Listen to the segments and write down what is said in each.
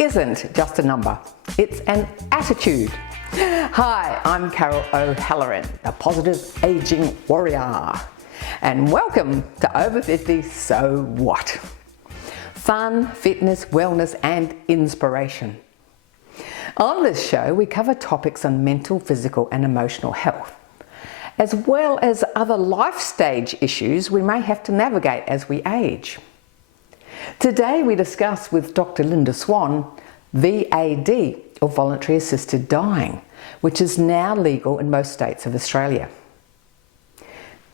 Isn't just a number, it's an attitude. Hi, I'm Carol O'Halloran, the positive aging warrior, and welcome to Over 50 So What? Fun, fitness, wellness and inspiration. On this show we cover topics on mental, physical and emotional health, as well as other life stage issues we may have to navigate as we age. Today we discuss with Dr. Linda Swan VAD, or Voluntary Assisted Dying, which is now legal in most states of Australia.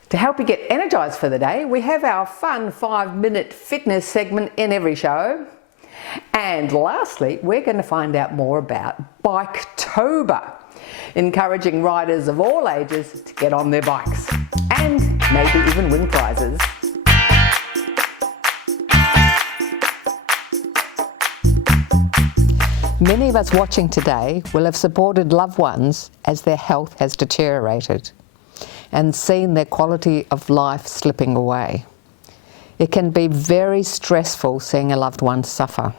To help you get energised for the day, we have our fun 5-minute fitness segment in every show. And lastly, we're going to find out more about Biketober, encouraging riders of all ages to get on their bikes and maybe even win prizes. Many of us watching today will have supported loved ones as their health has deteriorated and seen their quality of life slipping away. It can be very stressful seeing a loved one suffer.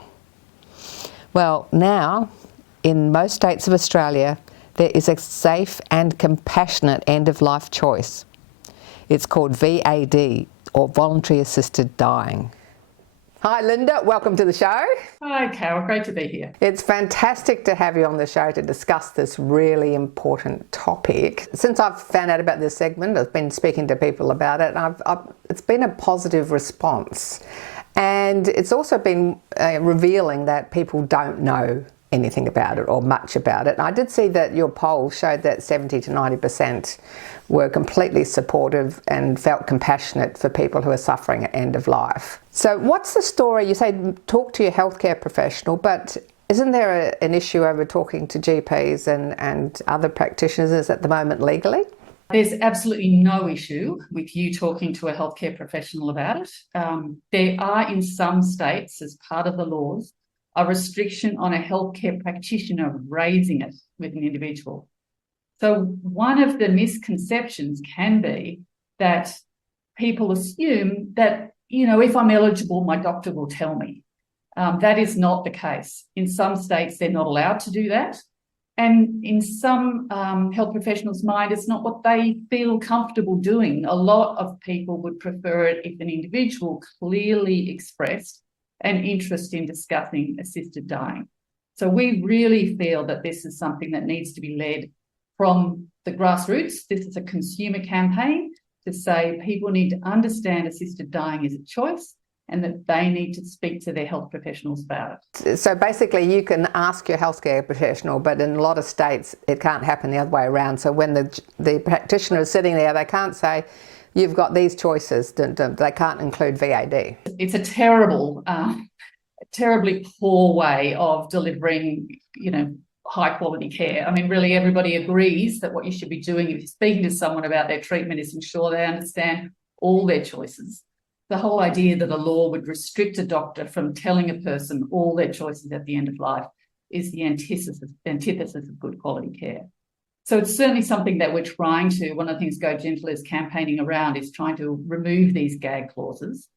Well, now, in most states of Australia, there is a safe and compassionate end-of-life choice. It's called VAD, or Voluntary Assisted Dying. Hi Linda, welcome to the show. Hi Carol, great to be here. It's fantastic to have you on the show to discuss this really important topic. Since I've found out about this segment, I've been speaking to people about it, and it's been a positive response. And it's also been revealing that people don't know anything about it or much about it. And I did see that your poll showed that 70 to 90% were completely supportive and felt compassionate for people who are suffering at end of life. So what's the story? You say talk to your healthcare professional, but isn't there an issue over talking to GPs and other practitioners at the moment legally? There's absolutely no issue with you talking to a healthcare professional about it. There are in some states, as part of the laws, a restriction on a healthcare practitioner raising it with an individual. So one of the misconceptions can be that people assume that, if I'm eligible, my doctor will tell me. That is not the case. In some states, they're not allowed to do that. And in some health professionals' mind, it's not what they feel comfortable doing. A lot of people would prefer it if an individual clearly expressed an interest in discussing assisted dying. So we really feel that this is something that needs to be led from the grassroots. This is a consumer campaign to say people need to understand assisted dying is a choice and that they need to speak to their health professionals about it. So basically you can ask your healthcare professional, but in a lot of states it can't happen the other way around. So when the practitioner is sitting there, they can't say, you've got these choices. They can't include VAD. It's a terribly poor way of delivering, high quality care. I mean, really everybody agrees that what you should be doing if you're speaking to someone about their treatment is ensure they understand all their choices. The whole idea that a law would restrict a doctor from telling a person all their choices at the end of life is the antithesis of good quality care. So it's certainly something that we're trying to, one of the things Go Gentle is campaigning around is trying to remove these gag clauses.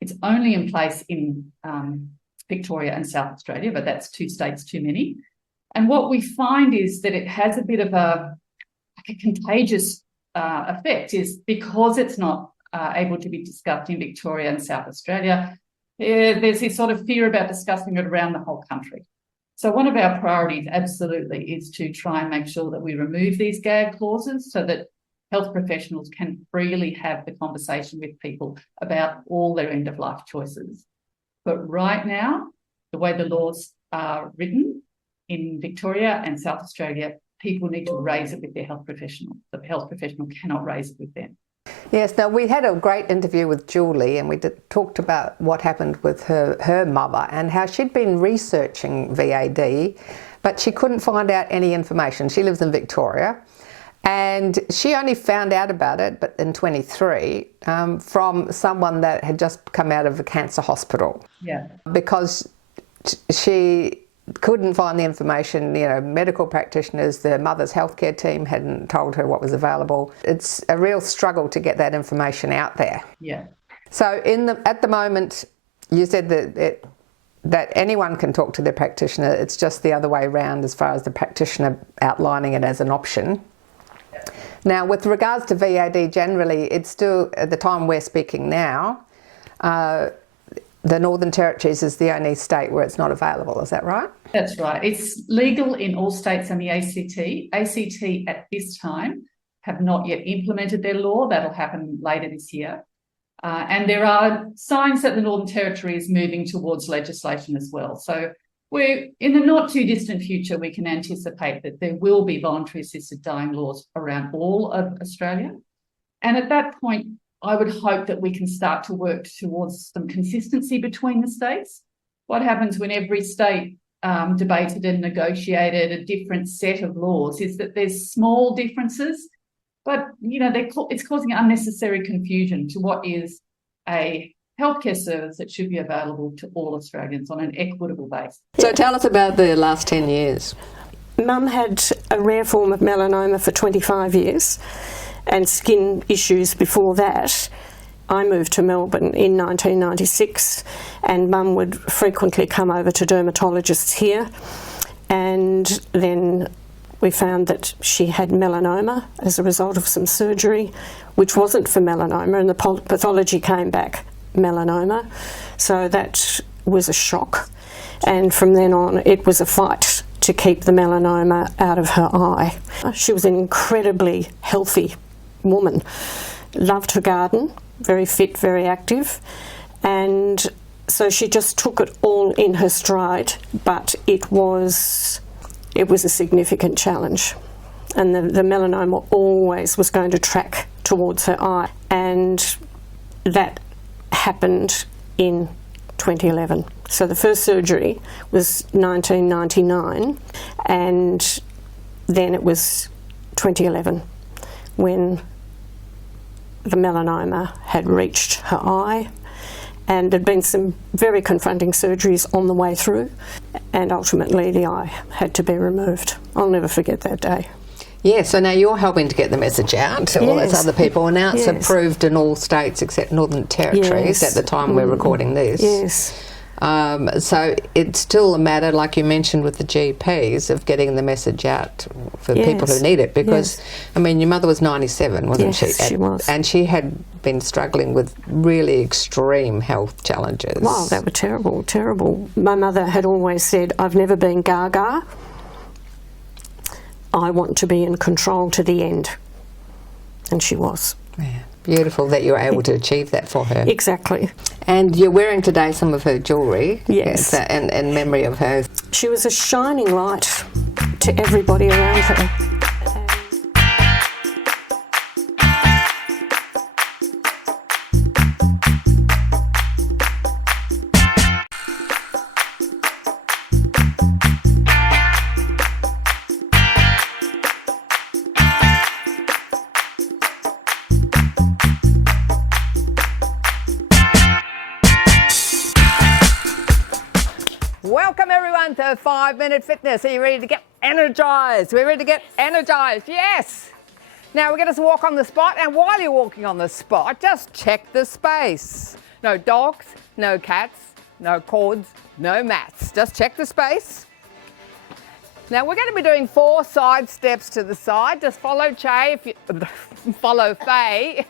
It's only in place in Victoria and South Australia, but that's 2 states too many. And what we find is that it has a bit of a contagious effect, is because it's not able to be discussed in Victoria and South Australia, there's this sort of fear about discussing it around the whole country. So one of our priorities absolutely is to try and make sure that we remove these gag clauses so that health professionals can freely have the conversation with people about all their end-of-life choices. But right now, the way the laws are written in Victoria and South Australia, people need to raise it with their health professional. The health professional cannot raise it with them. Yes, now we had a great interview with Julie, and we talked about what happened with her mother and how she'd been researching VAD, but she couldn't find out any information. She lives in Victoria, and she only found out about it but in 23 from someone that had just come out of a cancer hospital. Yeah. Because she couldn't find the information, you know, medical practitioners, the mother's healthcare team hadn't told her what was available. It's a real struggle to get that information out there. Yeah. So at the moment, you said that anyone can talk to their practitioner. It's just the other way around as far as the practitioner outlining it as an option. Now, with regards to VAD generally, it's still, at the time we're speaking now, the Northern Territories is the only state where it's not available, is that right? That's right. It's legal in all states and the ACT. ACT at this time have not yet implemented their law. That'll happen later this year. And there are signs that the Northern Territory is moving towards legislation as well. So we're in the not too distant future, we can anticipate that there will be voluntary assisted dying laws around all of Australia. And at that point, I would hope that we can start to work towards some consistency between the states. What happens when every state debated and negotiated a different set of laws is that there's small differences, but you know it's causing unnecessary confusion to what is a healthcare service that should be available to all Australians on an equitable basis. So tell us about the last 10 years. Mum had a rare form of melanoma for 25 years. And skin issues before that. I moved to Melbourne in 1996, and Mum would frequently come over to dermatologists here, and then we found that she had melanoma as a result of some surgery, which wasn't for melanoma, and the pathology came back melanoma, so that was a shock. And from then on, it was a fight to keep the melanoma out of her eye. She was an incredibly healthy woman, loved her garden, very fit, very active, and so she just took it all in her stride, but it was a significant challenge, and the melanoma always was going to track towards her eye, and that happened in 2011. So the first surgery was 1999, and then it was 2011 when the melanoma had reached her eye, and there'd been some very confronting surgeries on the way through, and ultimately the eye had to be removed. I'll never forget that day. Yeah, so now you're helping to get the message out to all those other people, and now it's approved in all states except Northern Territories at the time we're recording this. Yes. So it's still a matter, like you mentioned with the GPs, of getting the message out for people who need it, because, I mean, your mother was 97, wasn't she? Yes, she was. And she had been struggling with really extreme health challenges. Wow, they were terrible, terrible. My mother had always said, I've never been gaga. I want to be in control to the end. And she was. Yeah. Beautiful that you were able to achieve that for her. Exactly. And you're wearing today some of her jewellery. Yes. In memory of her. She was a shining light to everybody around her. Welcome everyone to 5 Minute Fitness. Are you ready to get energised? We're ready to get energised, yes! Now we're going to walk on the spot, and while you're walking on the spot, just check the space. No dogs, no cats, no cords, no mats. Just check the space. Now we're going to be doing 4 side steps to the side. Just follow Faye. Follow Faye.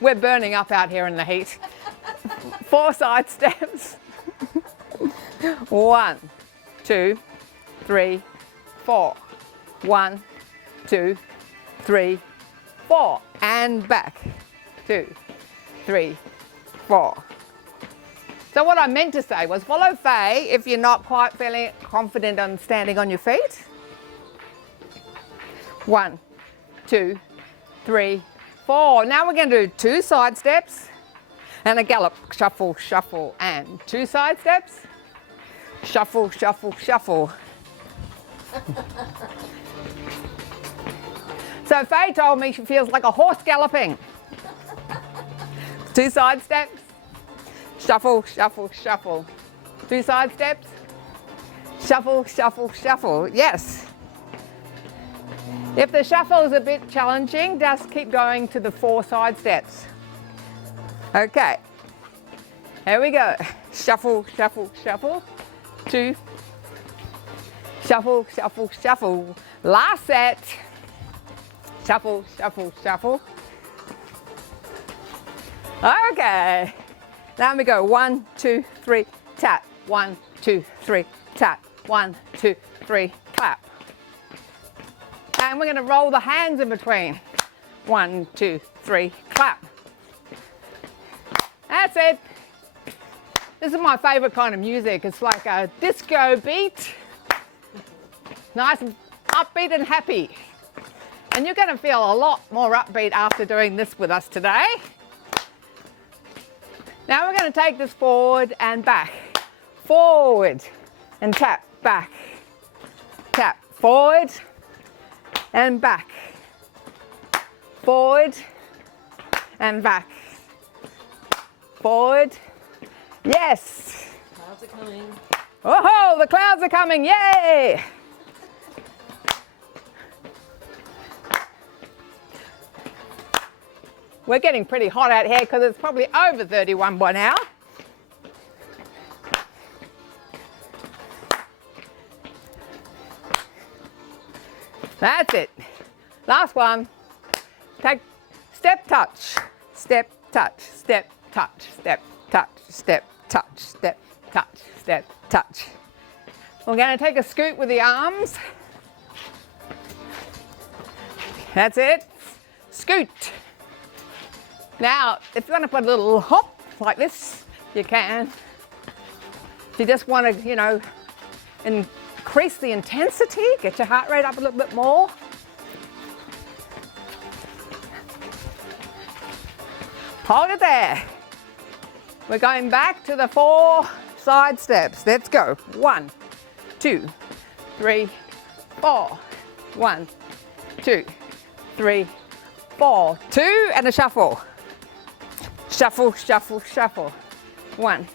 We're burning up out here in the heat. 4 side steps. 1, 2, 3, 4. 1, 2, 3, 4. And back. 2, 3, 4. So what I meant to say was follow Faye if you're not quite feeling confident on standing on your feet. 1, 2, 3, 4. Now we're going to do 2 side steps and a gallop. Shuffle, shuffle, and 2 side steps. Shuffle, shuffle, shuffle. So Faye told me she feels like a horse galloping. 2 side steps. Shuffle, shuffle, shuffle. 2 side steps. Shuffle, shuffle, shuffle. Yes. If the shuffle is a bit challenging, just keep going to the 4 side steps. Okay. Here we go. Shuffle, shuffle, shuffle. 2. Shuffle, shuffle, shuffle. Last set. Shuffle, shuffle, shuffle. Okay. Now we go 1, 2, 3, tap. 1, 2, 3, tap. 1, 2, 3, clap. And we're going to roll the hands in between. 1, 2, 3, clap. That's it. This is my favourite kind of music. It's like a disco beat. Nice and upbeat and happy. And you're going to feel a lot more upbeat after doing this with us today. Now we're going to take this forward and back. Forward and tap, back. Tap, forward and back. Forward and back. Forward. Yes. Clouds are coming. Oh, the clouds are coming. Yay. We're getting pretty hot out here because it's probably over 31 by now. That's it. Last one. Take step touch, step touch, step touch, step touch, step touch, step touch, step touch. We're going to take a scoot with the arms. That's it. Scoot. Now, if you want to put a little hop like this, you can. If you just want to, you know, increase the intensity, get your heart rate up a little bit more. Hold it there. We're going back to the 4 side steps. Let's go. 1, 2, 3, 4. 1, 2, 3, 4. 2 and a shuffle. Shuffle, shuffle, shuffle. 1,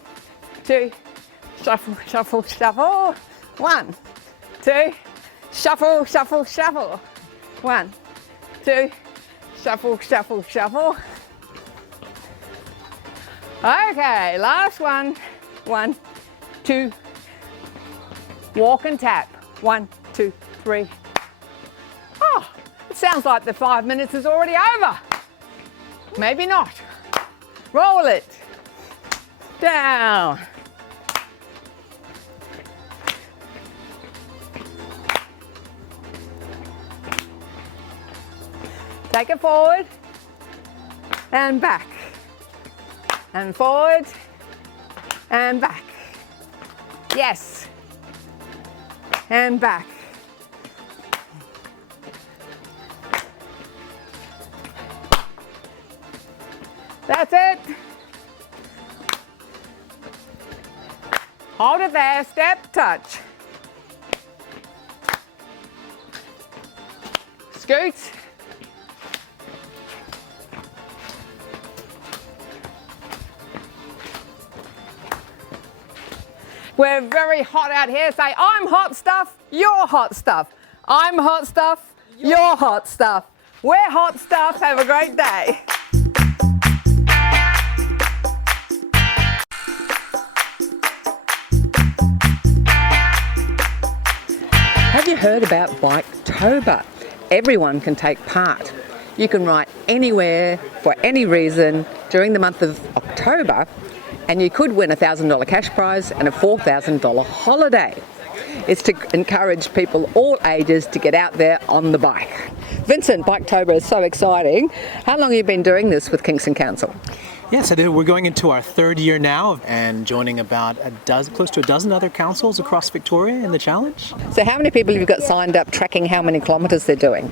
2, shuffle, shuffle, shuffle. 1, 2, shuffle, shuffle, shuffle. 1, 2, shuffle, shuffle, shuffle. Okay, last one. 1, 2, walk and tap. 1, 2, 3. Oh, it sounds like the 5 minutes is already over. Maybe not. Roll it down. Take it forward and back. And forward and back. Yes. And back. That's it. Hold it there, step, touch. Scoot. We're very hot out here. Say, I'm hot stuff, you're hot stuff. I'm hot stuff, you're hot stuff. We're hot stuff. Have a great day. Have you heard about Biketober? Everyone can take part. You can ride anywhere for any reason during the month of October, and you could win a $1,000 cash prize and a $4,000 holiday. It's to encourage people all ages to get out there on the bike. Vincent, Biketober is so exciting. How long have you been doing this with Kingston Council? Yes, I do. We're going into our 3rd year now and joining about close to a dozen other councils across Victoria in the challenge. So how many people have you got signed up tracking how many kilometres they're doing?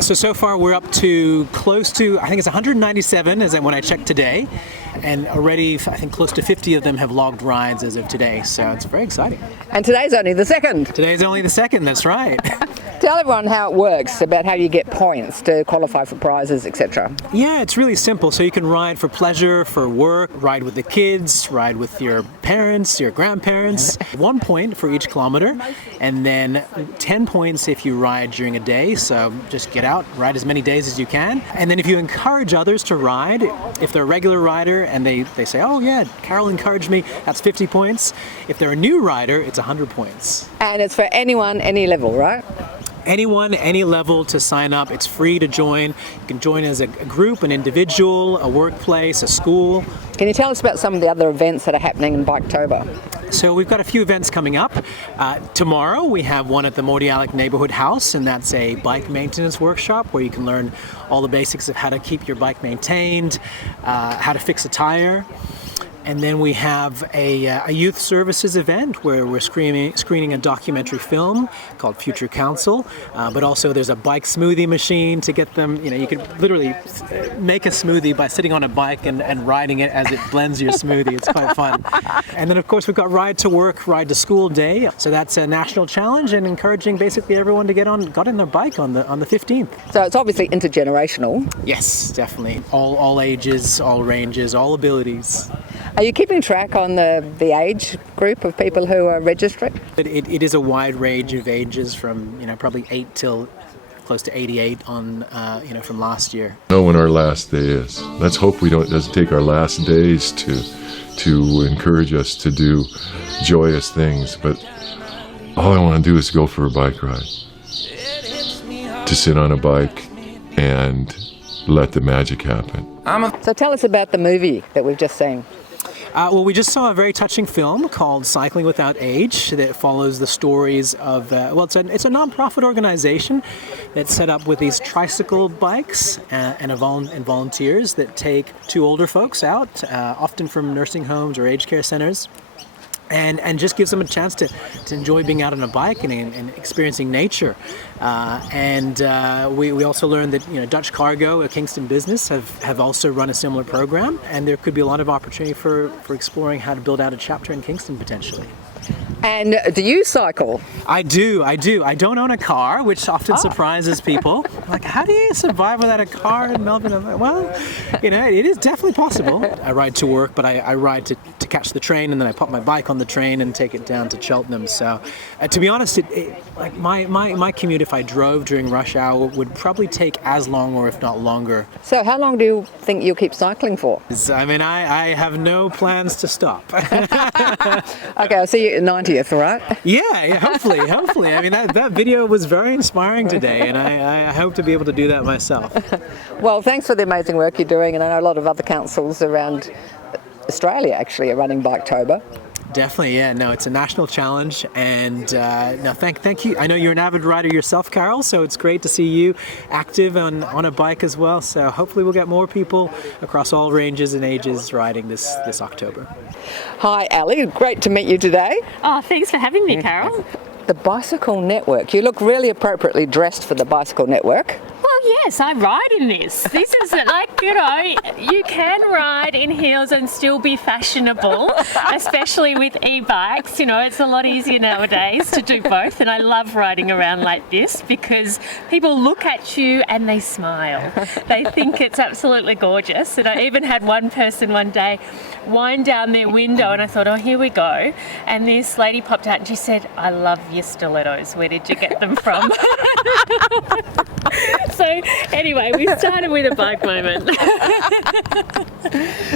So far we're up to close to, I think it's 197 as when I checked today, and already I think close to 50 of them have logged rides as of today, so it's very exciting. And today's only the second. Today's only the second, that's right. Tell everyone how it works, about how you get points to qualify for prizes, etc. Yeah, it's really simple. So you can ride for pleasure, for work, ride with the kids, ride with your parents, your grandparents. 1 point for each kilometer, and then 10 points if you ride during a day. So just get out, ride as many days as you can. And then if you encourage others to ride, if they're a regular rider and they say, oh yeah, Carol encouraged me, that's 50 points. If they're a new rider, it's 100 points. And it's for anyone, any level, right? Anyone, any level to sign up. It's free to join. You can join as a group, an individual, a workplace, a school. Can you tell us about some of the other events that are happening in Biketober? So we've got a few events coming up. Tomorrow we have one at the Mordialloc Neighbourhood House, and that's a bike maintenance workshop where you can learn all the basics of how to keep your bike maintained, how to fix a tire. And then we have a youth services event where we're screening a documentary film called Future Council, but also there's a bike smoothie machine to get them, you could literally make a smoothie by sitting on a bike and riding it as it blends your smoothie. It's quite fun. And then of course we've got Ride to Work, Ride to School Day. So that's a national challenge and encouraging basically everyone to get on their bike on the 15th. So it's obviously intergenerational. Yes, definitely. All ages, all ranges, all abilities. Are you keeping track on the age group of people who are registering? It is a wide range of ages from probably 8 till close to 88 on from last year. Know when our last day is. Let's hope it doesn't take our last days to encourage us to do joyous things. But all I want to do is go for a bike ride, to sit on a bike and let the magic happen. So tell us about the movie that we've just seen. Well, we just saw a very touching film called Cycling Without Age that follows the stories of, it's a non-profit organization that's set up with these tricycle bikes and volunteers that take two older folks out, often from nursing homes or aged care centers, and just gives them a chance to enjoy being out on a bike and experiencing nature. We also learned that Dutch Cargo, a Kingston business, have also run a similar program, and there could be a lot of opportunity for exploring how to build out a chapter in Kingston potentially. And do you cycle? I do. I don't own a car, which often surprises people. Like, how do you survive without a car in Melbourne? I'm like, well, it is definitely possible. I ride to work, but I ride to catch the train, and then I pop my bike on the train and take it down to Cheltenham. So, to be honest, like my commute, if I drove during rush hour, would probably take as long or if not longer. So how long do you think you'll keep cycling for? I mean, I have no plans to stop. Okay, I'll see you at 90th, all right? Yeah, hopefully. I mean, that video was very inspiring today, and I hope to be able to do that myself. Well, thanks for the amazing work you're doing, and I know a lot of other councils around Australia actually are running Biketober. Definitely, yeah. No, it's a national challenge, and no, thank you. I know you're an avid rider yourself, Carol, so it's great to see you active on a bike as well. So hopefully we'll get more people across all ranges and ages riding this October. Hi, Ali. Great to meet you today. Oh, thanks for having me, Carol. The Bicycle Network. You look really appropriately dressed for the Bicycle Network. Well, yes, I ride in this. This is like, you can ride in heels and still be fashionable, especially with e-bikes. It's a lot easier nowadays to do both, and I love riding around like this because people look at you and they smile. They think it's absolutely gorgeous. And I even had one person one day wind down their window, and I thought, oh, here we go. And this lady popped out and she said, I love your stilettos. Where did you get them from? So anyway, we started with a bike moment.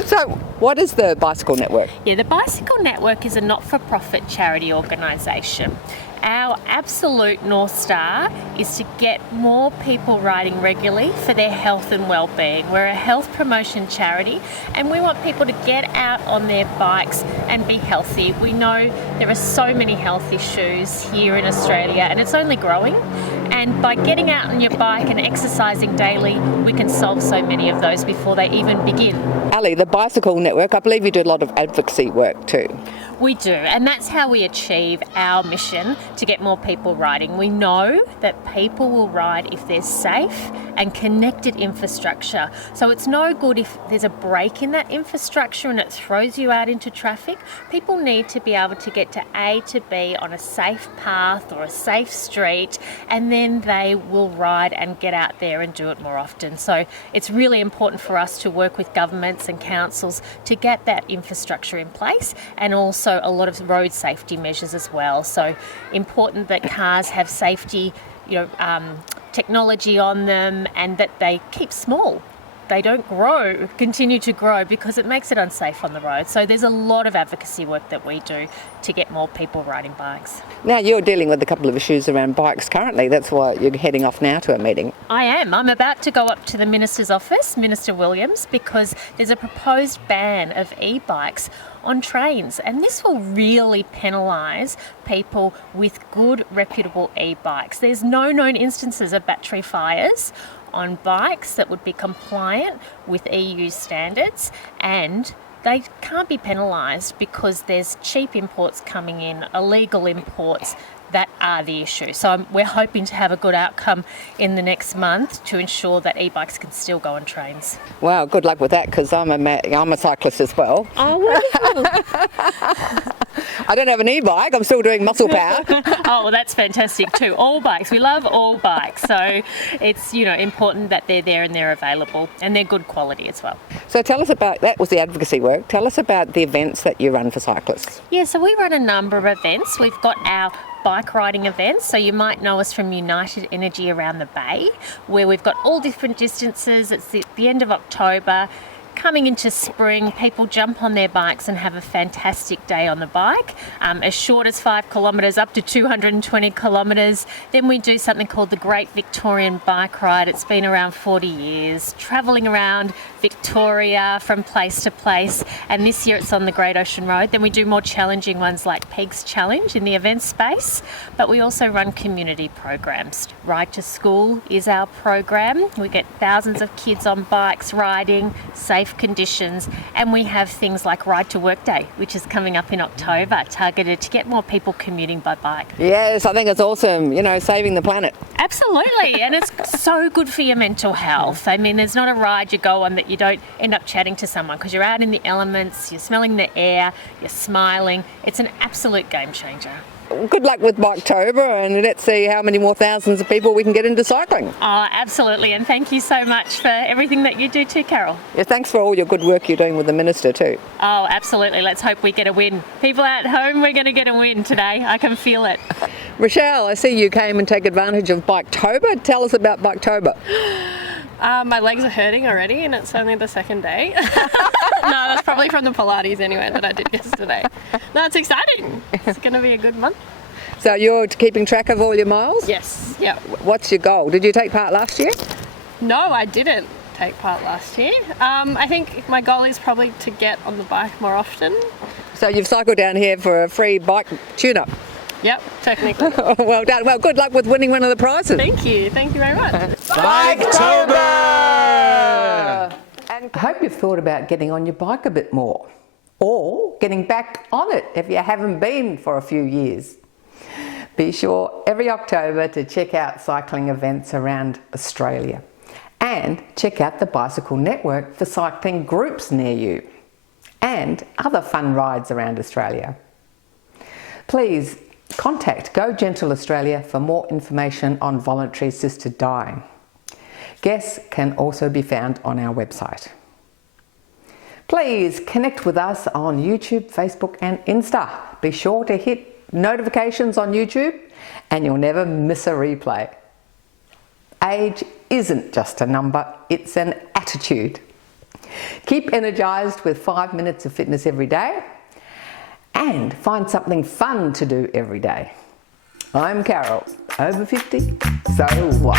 So what is the Bicycle Network? Yeah, the Bicycle Network is a not-for-profit charity organisation. Our absolute North Star is to get more people riding regularly for their health and well-being. We're a health promotion charity, and we want people to get out on their bikes and be healthy. We know there are so many health issues here in Australia, and it's only growing. And by getting out on your bike and exercising daily, we can solve so many of those before they even begin. Ali, the Bicycle Network, I believe you do a lot of advocacy work too. We do, and that's how we achieve our mission to get more people riding. We know that people will ride if there's safe and connected infrastructure. So it's no good if there's a break in that infrastructure and it throws you out into traffic. People need to be able to get to A to B on a safe path or a safe street, and then they will ride and get out there and do it more often. So it's really important for us to work with governments and councils to get that infrastructure in place, and also a lot of road safety measures as well. So important that cars have safety, technology on them, and that they keep small. They don't continue to grow, because it makes it unsafe on the road. So there's a lot of advocacy work that we do to get more people riding bikes. Now you're dealing with a couple of issues around bikes currently. That's why you're heading off now to a meeting. I am. I'm about to go up to the Minister's office, Minister Williams, because there's a proposed ban of e-bikes on trains, and this will really penalise people with good, reputable e-bikes. There's no known instances of battery fires on bikes that would be compliant with EU standards, and they can't be penalised because there's cheap imports coming in, illegal imports that are the issue. So we're hoping to have a good outcome in the next month to ensure that e-bikes can still go on trains. Wow, good luck with that, because I'm a cyclist as well. Oh, wonderful. I don't have an e-bike, I'm still doing muscle power. Oh, well, that's fantastic too. All bikes, we love all bikes. So it's, important that they're there and they're available, and they're good quality as well. So tell us about, that was the advocacy work, tell us about the events that you run for cyclists. Yeah, so we run a number of events. We've got our bike riding events, so you might know us from United Energy around the bay, where we've got all different distances. It's the end of October. Coming into spring, people jump on their bikes and have a fantastic day on the bike, as short as 5 kilometres up to 220 kilometres. Then we do something called the Great Victorian Bike Ride. It's been around 40 years, travelling around Victoria from place to place, and this year it's on the Great Ocean Road. Then we do more challenging ones like Peaks Challenge in the event space, but we also run community programs. Ride to School is our program. We get thousands of kids on bikes riding, safe conditions, and we have things like Ride to Work Day, which is coming up in October, targeted to get more people commuting by bike. Yes, I think it's awesome, saving the planet. Absolutely, and it's so good for your mental health. I mean, there's not a ride you go on that you don't end up chatting to someone, because you're out in the elements, you're smelling the air, you're smiling. It's an absolute game changer. Good luck with Biketober, and let's see how many more thousands of people we can get into cycling. Oh, absolutely, and thank you so much for everything that you do too, Carol. Yeah, thanks for all your good work you're doing with the Minister too. Oh, absolutely. Let's hope we get a win. People at home, we're going to get a win today. I can feel it. Rochelle, I see you came and take advantage of Biketober. Tell us about Biketober. My legs are hurting already, and it's only the second day. No, that's probably from the Pilates anyway that I did yesterday. No, it's exciting. It's going to be a good month. So you're keeping track of all your miles? Yes, yeah. What's your goal? Did you take part last year? No, I didn't take part last year. I think my goal is probably to get on the bike more often. So you've cycled down here for a free bike tune-up? Yep, technically. Well done. Well, good luck with winning one of the prizes. Thank you very much. Biketober! And I hope you've thought about getting on your bike a bit more, or getting back on it if you haven't been for a few years. Be sure every October to check out cycling events around Australia, and check out the Bicycle Network for cycling groups near you, and other fun rides around Australia. Please contact Go Gentle Australia for more information on voluntary assisted dying. Guests can also be found on our website. Please connect with us on YouTube, Facebook and Insta. Be sure to hit notifications on YouTube and you'll never miss a replay. Age isn't just a number, it's an attitude. Keep energised with 5 minutes of fitness every day, and find something fun to do every day. I'm Carol, over 50, so what?